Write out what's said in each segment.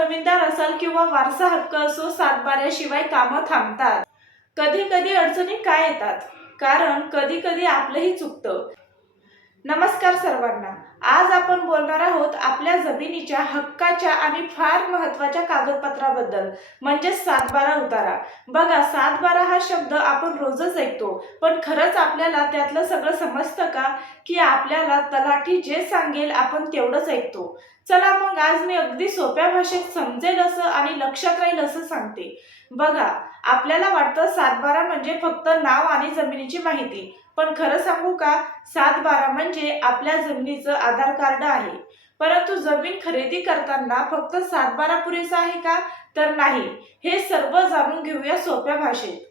जमीनदार असाल किंवा वारसा हक्क असो सातबाऱ्याशिवाय कामं थांबतात. कधी कधी अडचणी काय येतात? कारण कधी कधी आपलंही चुकतं. नमस्कार सर्वांना. आज आपण बोलणार आहोत आपल्या जमिनीच्या हक्काच्या आणि फार महत्त्वाच्या कागदपत्राबद्दल म्हणजे सातबारा उतारा. बघा सातबारा हा शब्द आपण रोजच ऐकतो पण खरंच आपल्याला त्यातलं सगळं समजतं का? की आपल्याला तलाठी जे सांगेल आपण तेवढंच ऐकतो. चला मग आज मी अगदी सोप्या भाषेत समजेल असं आणि लक्षात राहील असं सांगते. बघा आपल्याला वाटतं सातबारा म्हणजे फक्त नाव आणि जमिनीची माहिती पण खरं सांगू का? सातबारा म्हणजे आपल्या जमिनीचं आधार कार्ड आहे. परंतु जमीन खरेदी करताना फक्त सातबारा पुरेसा आहे का? तर नाही. हे सर्व जाणून घेऊया सोप्या भाषेत.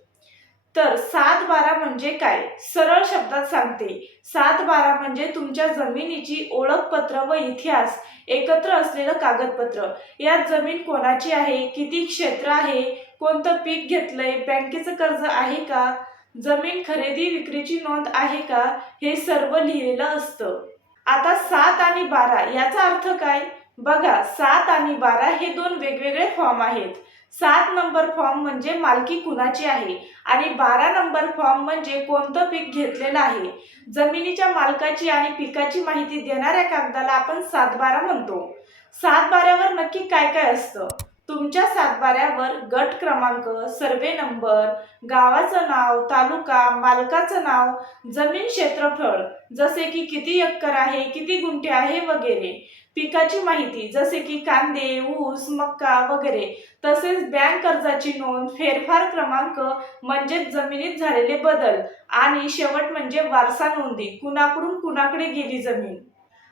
तर सात बारा म्हणजे काय? सरळ शब्दात सांगते. सात बारा म्हणजे तुमच्या जमिनीची ओळखपत्र व इतिहास एकत्र असलेलं कागदपत्र. यात जमीन कोणाची आहे? किती क्षेत्र आहे? कोणतं पीक घेतलंय? बँकेचं कर्ज आहे का? जमीन खरेदी विक्रीची नोंद आहे का? हे सर्व लिहिलेलं असतं. आता सात आणि बारा याचा अर्थ काय? बघा सात आणि बारा हे दोन वेगवेगळे फॉर्म आहेत. सात नंबर फॉर्म म्हणजे मालकी कुणाची आहे? आणि बारा नंबर फॉर्म म्हणजे कोणतं पीक घेतलेलं आहे? जमिनीच्या मालकाची आणि पिकाची माहिती देणाऱ्या कागदाला आपण सातबारा म्हणतो. सातबाऱ्यावर नक्की काय काय असतं? तुमच्या सातबाऱ्यावर गट क्रमांक सर्वे नंबर गावाचं नाव तालुका मालकाचं नाव जमीन क्षेत्रफळ जसे की किती एकर आहे किती गुंठे आहे वगैरे. पिकाची माहिती जसे की कांदे ऊस मक्का वगैरे. तसेच बँक कर्जाची नोंद फेरफार क्रमांक म्हणजेच जमिनीत झालेले बदल आणि शेवट म्हणजे वारसा नोंदी कुणाकडून कुणाकडे गेली जमीन.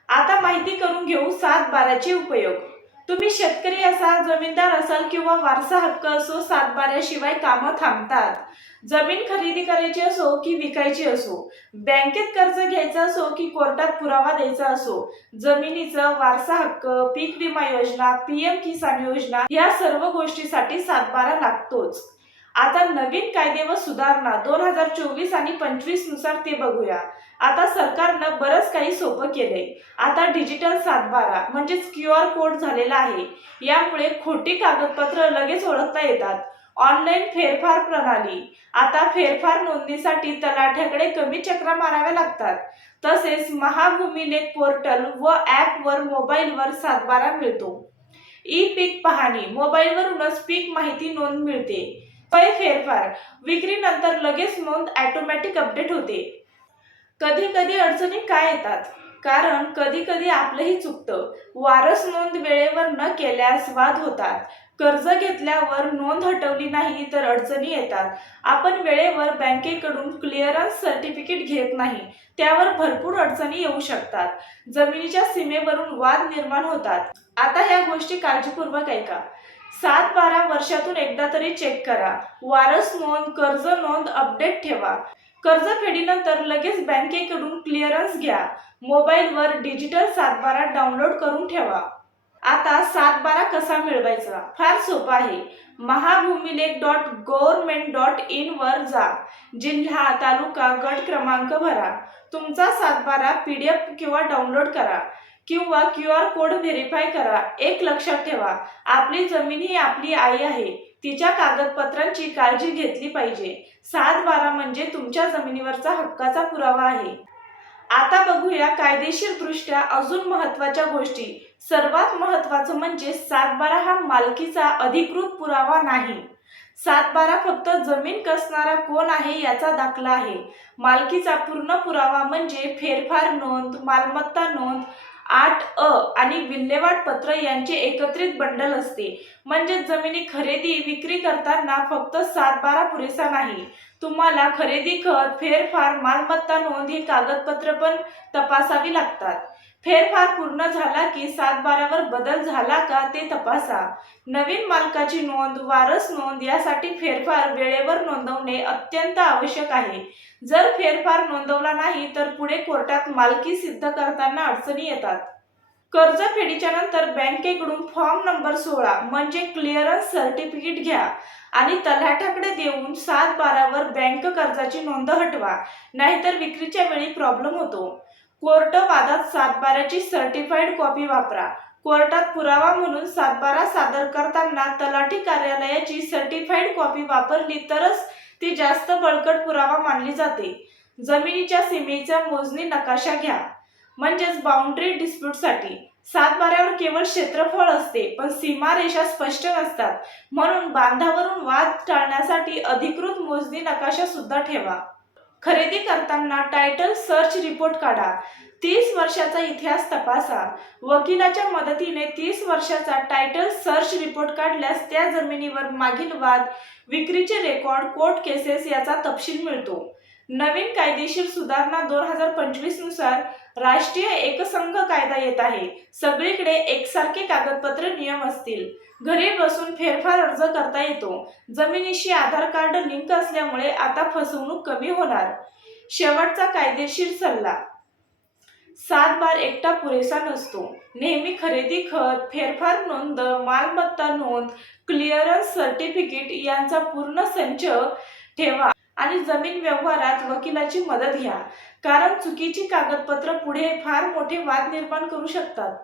आता माहिती करून घेऊ सात बाराचे उपयोग. तुम्ही शेतकरी असाल जमीनदार असाल किंवा वारसा हक्क असो सातबाऱ्याशिवाय कामं थांबतात. जमीन खरेदी करायची असो की विकायची असो बँकेत कर्ज घ्यायचं असो की कोर्टात पुरावा द्यायचा असो जमिनीचं वारसा हक्क पीक विमा योजना पीएम किसान योजना या सर्व गोष्टीसाठी सातबारा लागतोच. आता नवीन कायदे व सुधारणा दोन हजार चोवीस आणि पंचवीसनुसार ते बघूया. आता सरकारनं बरंच काही सोपं केलंय. आता डिजिटल सातबारा म्हणजेच क्यू आर कोड झालेला आहे. यामुळे खोटी कागदपत्र लगेच ओळखता येतात. ऑनलाईन फेरफार प्रणाली. आता फेरफार नोंदणीसाठी तलाठ्याकडे कमी चक्रा माराव्या लागतात. तसेच महाभूमी लेख पोर्टल व ॲपवर मोबाईलवर सातबारा मिळतो. ई पीक पाहणी. मोबाईलवरूनच पीक माहिती नोंद मिळते. पै फेरफार विक्रीनंतर लगेच नोंद ऑटोमॅटिक अपडेट होते. कधी कधी अडचणी काय येतात? कारण कधी कधी आपलंही चुकतं. वारस नोंद वेळेवर न केल्यास वाद होतात. कर्ज घेतल्यावर नोंद हटवली नाही तर अडचणी येतात. आपण वेळेवर बँकेकडून क्लिअरन्स सर्टिफिकेट घेत नाही. त्यावर भरपूर अडचणी येऊ शकतात. जमिनीच्या सीमेवरून वाद निर्माण होतात. आता ह्या गोष्टी काळजीपूर्वक ऐका. सात बारा वर्षातून एकदा तरी चेक करा. वारस नोंद कर्ज नोंद अपडेट ठेवा. कर्ज फेडीनंतर लगेच बँकेकडून क्लिअरन्स घ्या. मोबाईलवर डिजिटल सातबारा डाउनलोड करून ठेवा. आता सातबारा कसा मिळवायचा? फार सोपा आहे. Mahabhumilekh dot government dot in वर जा. जिल्हा तालुका गट क्रमांक भरा. तुमचा सातबारा पी डी एफ किंवा डाउनलोड करा. किंवा क्यू आर कोड व्हेरीफाय करा. एक लक्षात ठेवा आपली जमीन ही आपली आई आहे. तिच्या कागदपत्रांची काळजी घेतली पाहिजे. सात बारा म्हणजे तुमच्या जमिनीवरचा हक्काचा पुरावा आहे. आता बघूया कायदेशीर दृष्ट्या अजून महत्त्वाच्या गोष्टी. सर्वात महत्वाचं म्हणजे सातबारा हा मालकीचा अधिकृत पुरावा नाही. सातबारा फक्त जमीन कसणारा कोण आहे याचा दाखला आहे. मालकीचा पूर्ण पुरावा म्हणजे फेरफार नोंद मालमत्ता नोंद आठ अ आणि विल्हेवाट पत्र यांचे एकत्रित बंडल असते. म्हणजे जमिनी खरेदी विक्री करताना फक्त सात बारा पुरेसा नाही. तुम्हाला खरेदी खत फेरफार मालमत्ता नोंद ही कागदपत्र पण तपासावी लागतात. फेरफार पूर्ण झाला की सात बारावर बदल झाला का ते तपासा. नवीन मालकाची नोंद वारस नोंद यासाठी फेरफार वेळेवर नोंदवणे अत्यंत आवश्यक आहे. जर फेरफार नोंदवला नाही तर पुढे कोर्टात मालकी सिद्ध करताना अडचणी येतात. कर्ज फेडीच्या नंतर बँकेकडून फॉर्म नंबर सोळा म्हणजे क्लिअरन्स सर्टिफिकेट घ्या आणि तलाठ्याकडे देऊन सात बारावर बँक कर्जाची नोंद हटवा. नाहीतर विक्रीच्या वेळी प्रॉब्लेम होतो. कोर्ट वादात सातबाऱ्याची सर्टिफाईड कॉपी वापरा. कोर्टात पुरावा म्हणून सातबारा सादर करताना तलाठी कार्यालयाची सर्टिफाईड कॉपी वापरली तरच ती जास्त बळकट पुरावा मानली जाते. जमिनीच्या सीमेचा मोजणी नकाशा घ्या. म्हणजेच बाउंड्री डिस्प्यूटसाठी सातबाऱ्यावर केवळ क्षेत्रफळ असते पण सीमारेषा स्पष्ट नसतात. म्हणून बांधावरून वाद टाळण्यासाठी अधिकृत मोजणी नकाशा सुद्धा ठेवा. खरेदी करताना टायटल सर्च रिपोर्ट काढा. तीस वर्षाचा इतिहास तपासा. वकिलाच्या मदतीने तीस वर्षाचा टायटल सर्च रिपोर्ट काढल्यास त्या जमिनीवर मागील वाद विक्रीचे रेकॉर्ड कोर्ट केसेस याचा तपशील मिळतो. नवीन कायदेशीर सुधारणा दोन हजार पंचवीसनुसार राष्ट्रीय एकसंघ कायदा येत आहे. सगळीकडे एकसारखे कागदपत्र नियम असतील. घरी बसून फेरफार अर्ज करता येतो. जमिनीशी आधार कार्ड लिंक असल्यामुळे आता फसवणूक कमी होणार. शेवटचा कायदेशीर सल्ला. सात बार एकटा पुरेसा नसतो. नेहमी खरेदी खत फेरफार नोंद मालमत्ता नोंद क्लिअरन्स सर्टिफिकेट यांचा पूर्ण संच ठेवा. आणि जमीन व्यवहारात वकिलाची मदत घ्या. कारण चुकीची कागदपत्र पुढे फार मोठे वाद निर्माण करू शकतात.